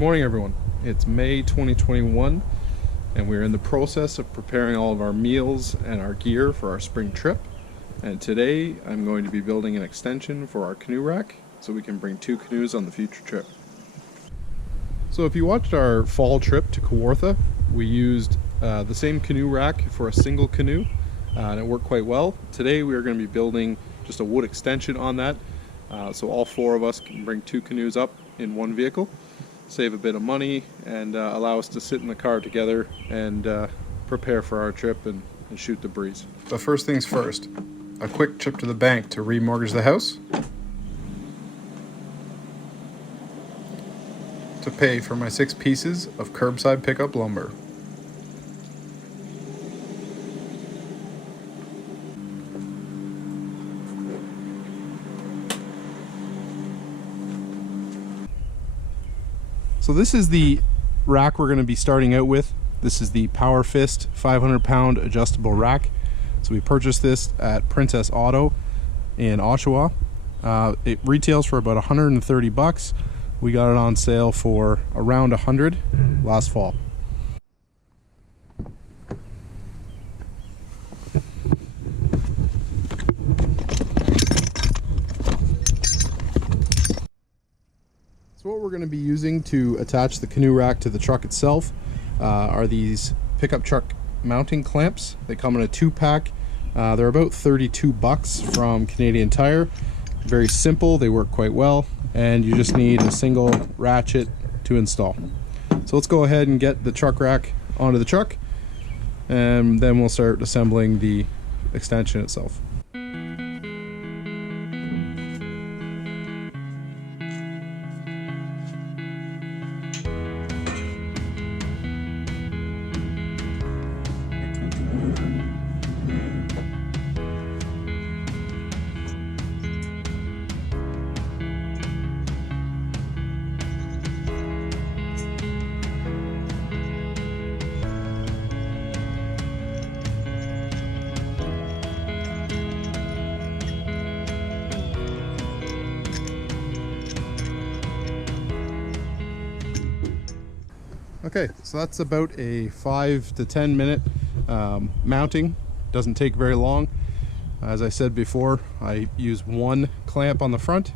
morning everyone. It's May 2021 and we're in the process of preparing all of our meals and our gear for our spring trip. And today I'm going to be building an extension for our canoe rack so we can bring 2 canoes on the future trip. So if you watched our fall trip to Kawartha, we used the same canoe rack for a single canoe and it worked quite well. Today we are going to be building just a wood extension on that so all 4 of us can bring 2 canoes up in one vehicle, save a bit of money, and allow us to sit in the car together and prepare for our trip and shoot the breeze. But first things first, a quick trip to the bank to remortgage the house, to pay for my 6 pieces of curbside pickup lumber. So this is the rack we're going to be starting out with. This is the Power Fist 500-pound adjustable rack. So we purchased this at Princess Auto in Oshawa. It retails for about 130 bucks. We got it on sale for around 100 last fall. So what we're going to be using to attach the canoe rack to the truck itself are these pickup truck mounting clamps. They come in a 2-pack. They're about 32 bucks from Canadian Tire. Very simple, they work quite well, and you just need a single ratchet to install. So let's go ahead and get the truck rack onto the truck, and then we'll start assembling the extension itself. Okay, so that's about a 5 to 10 minute mounting. Doesn't take very long. As I said before, I use 1 clamp on the front,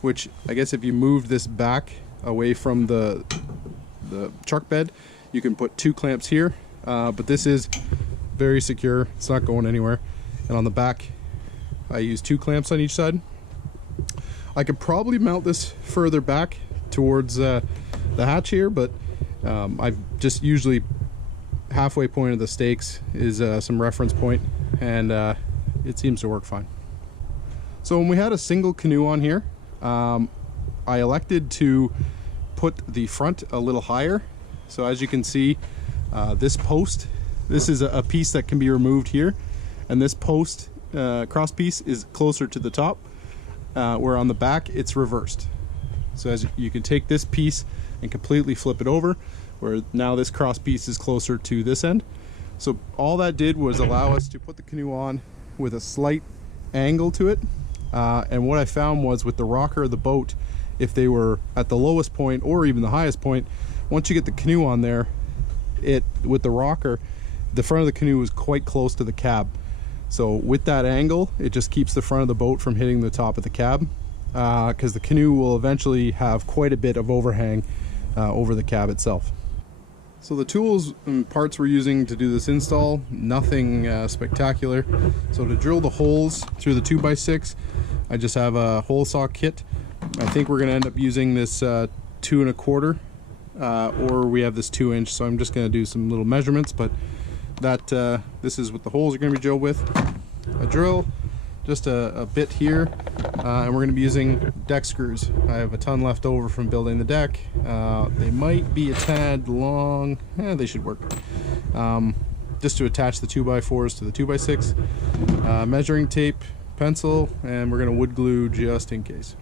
which I guess if you move this back away from the truck bed, you can put 2 clamps here, but this is very secure. It's not going anywhere. And on the back, I use 2 clamps on each side. I could probably mount this further back towards the hatch here, but I've just usually halfway point of the stakes is some reference point, and it seems to work fine. So when we had a single canoe on here, I elected to put the front a little higher. So as you can see, this post, this is a piece that can be removed here, and this post cross piece is closer to the top, where on the back it's reversed. So as you can take this piece and completely flip it over, where now this cross piece is closer to this end. So all that did was allow us to put the canoe on with a slight angle to it, and what I found was with the rocker of the boat, if they were at the lowest point or even the highest point, once you get the canoe on there, with the rocker, the front of the canoe is quite close to the cab. So with that angle, it just keeps the front of the boat from hitting the top of the cab, because the canoe will eventually have quite a bit of overhang over the cab itself. So the tools and parts we're using to do this install, nothing spectacular. So to drill the holes through the 2x6, I just have a hole saw kit. I think we're going to end up using this 2 1/4, or we have this 2-inch. So I'm just going to do some little measurements, but this is what the holes are going to be drilled with. A drill, just a bit here, and we're going to be using deck screws. I have a ton left over from building the deck. They might be a tad long, they should work. Just to attach the 2x4s to the 2x6. Measuring tape, pencil, and we're going to wood glue just in case.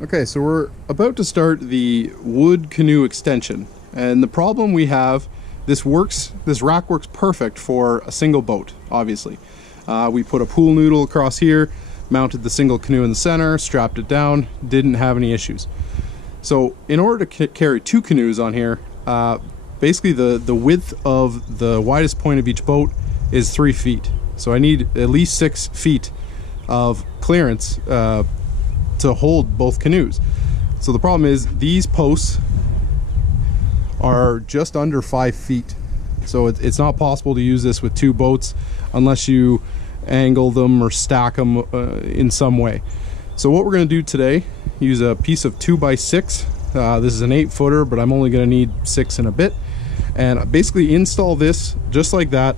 Okay, so we're about to start the wood canoe extension, and the problem we have, this rack works perfect for a single boat, obviously. We put a pool noodle across here, mounted the single canoe in the center, strapped it down, didn't have any issues. So in order to carry 2 canoes on here, basically the width of the widest point of each boat is 3 feet. So I need at least 6 feet of clearance to hold both canoes. So the problem is these posts are just under 5 feet. So it's not possible to use this with 2 boats unless you angle them or stack them in some way. So what we're going to do today, use a piece of 2x6. This is an 8-footer, but I'm only going to need 6 and a bit. And basically install this just like that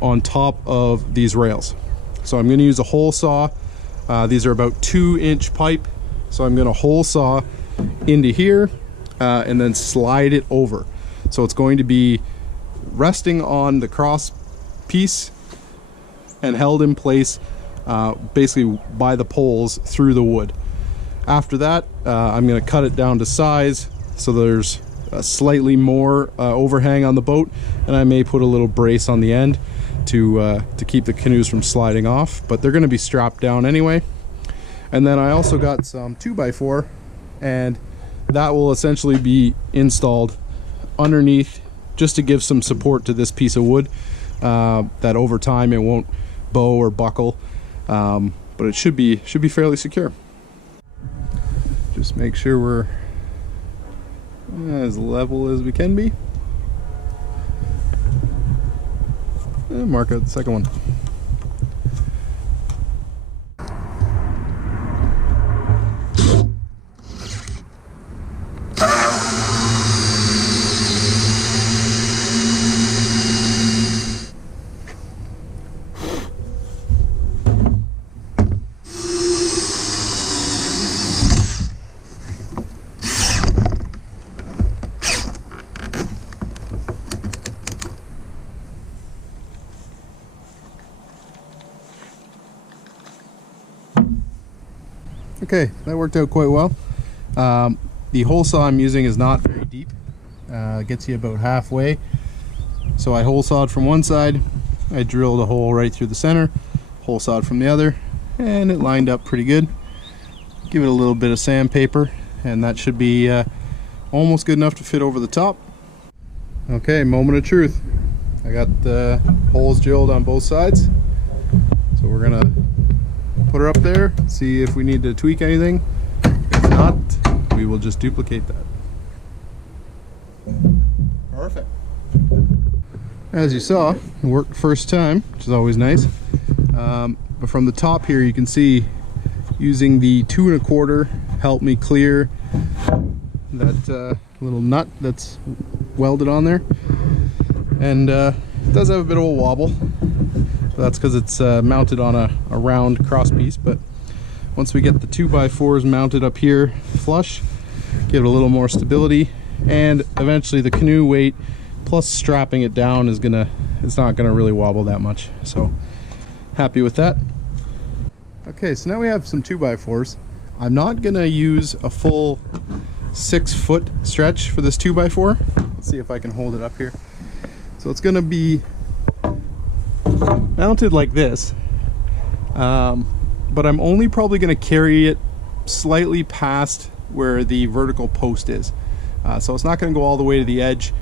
on top of these rails. So I'm going to use a hole saw. These are about 2-inch pipe. So I'm going to hole saw into here and then slide it over. So it's going to be resting on the cross piece and held in place basically by the poles through the wood. After that, I'm going to cut it down to size so there's a slightly more overhang on the boat, and I may put a little brace on the end to keep the canoes from sliding off, but they're going to be strapped down anyway. And then I also got some 2x4, and that will essentially be installed underneath just to give some support to this piece of wood, that over time it won't bow or buckle, but it should be fairly secure. Just make sure we're as level as we can be. And mark out the second one. Okay, that worked out quite well. The hole saw I'm using is not very deep. Gets you about halfway. So I hole sawed from one side, I drilled a hole right through the center, hole sawed from the other, and it lined up pretty good. Give it a little bit of sandpaper, and that should be almost good enough to fit over the top. Okay, moment of truth. I got the holes drilled on both sides. So we're gonna put her up there, see if we need to tweak anything. If not, we will just duplicate that. Perfect. As you saw, it worked the first time, which is always nice. But from the top here, you can see using the 2 1/4 helped me clear that little nut that's welded on there. And it does have a bit of a wobble. That's because it's mounted on a round cross piece, but once we get the 2x4s mounted up here flush, give it a little more stability, and eventually the canoe weight plus strapping it down it's not gonna really wobble that much. So happy with that. Okay, so now we have some 2x4s. I'm not gonna use a full 6-foot stretch for this 2x4. Let's see if I can hold it up here. So it's gonna be mounted like this, but I'm only probably going to carry it slightly past where the vertical post is, so it's not going to go all the way to the edge.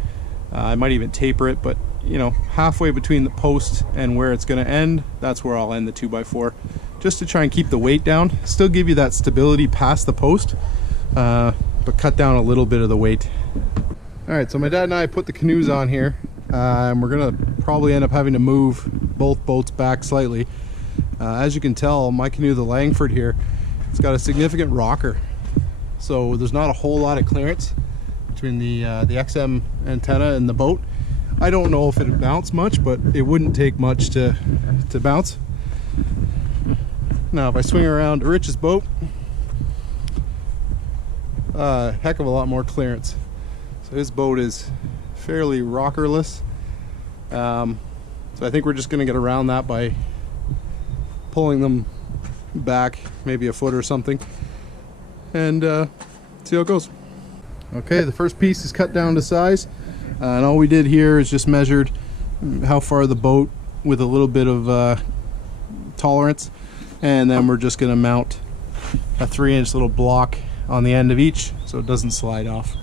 I might even taper it, but you know, halfway between the post and where it's going to end, that's where I'll end the 2x4, just to try and keep the weight down, still give you that stability past the post, but cut down a little bit of the weight. All right, so my dad and I put the canoes on here. And we're gonna probably end up having to move both boats back slightly. As you can tell, my canoe, the Langford here, it's got a significant rocker, so there's not a whole lot of clearance between the XM antenna and the boat. I don't know if it'd bounce much, but it wouldn't take much to bounce. Now if I swing around to Rich's boat, heck of a lot more clearance. So his boat is fairly rockerless, so I think we're just going to get around that by pulling them back maybe a foot or something, and see how it goes. Okay, the first piece is cut down to size, and all we did here is just measured how far the boat with a little bit of tolerance, and then we're just going to mount a 3-inch little block on the end of each, so so it doesn't slide off.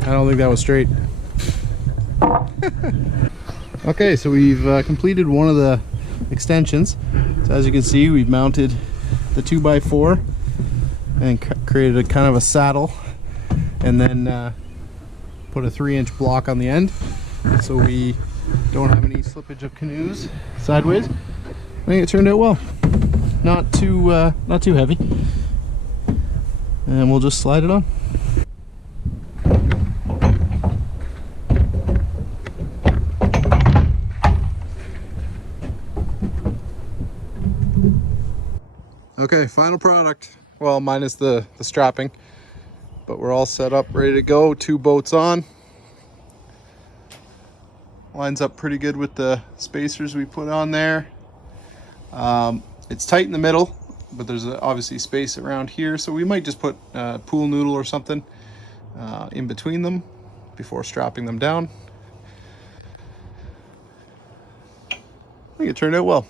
I don't think that was straight. Okay, so we've completed one of the extensions. So as you can see, we've mounted the 2x4 and created a kind of a saddle, and then put a 3-inch block on the end so we don't have any slippage of canoes sideways. I think it turned out well. Not too heavy, and we'll just slide it on. Okay, final product. Well, minus the strapping, but we're all set up, ready to go. 2 boats on. Lines up pretty good with the spacers we put on there. It's tight in the middle, but there's obviously space around here, so we might just put a pool noodle or something in between them before strapping them down. I think it turned out well.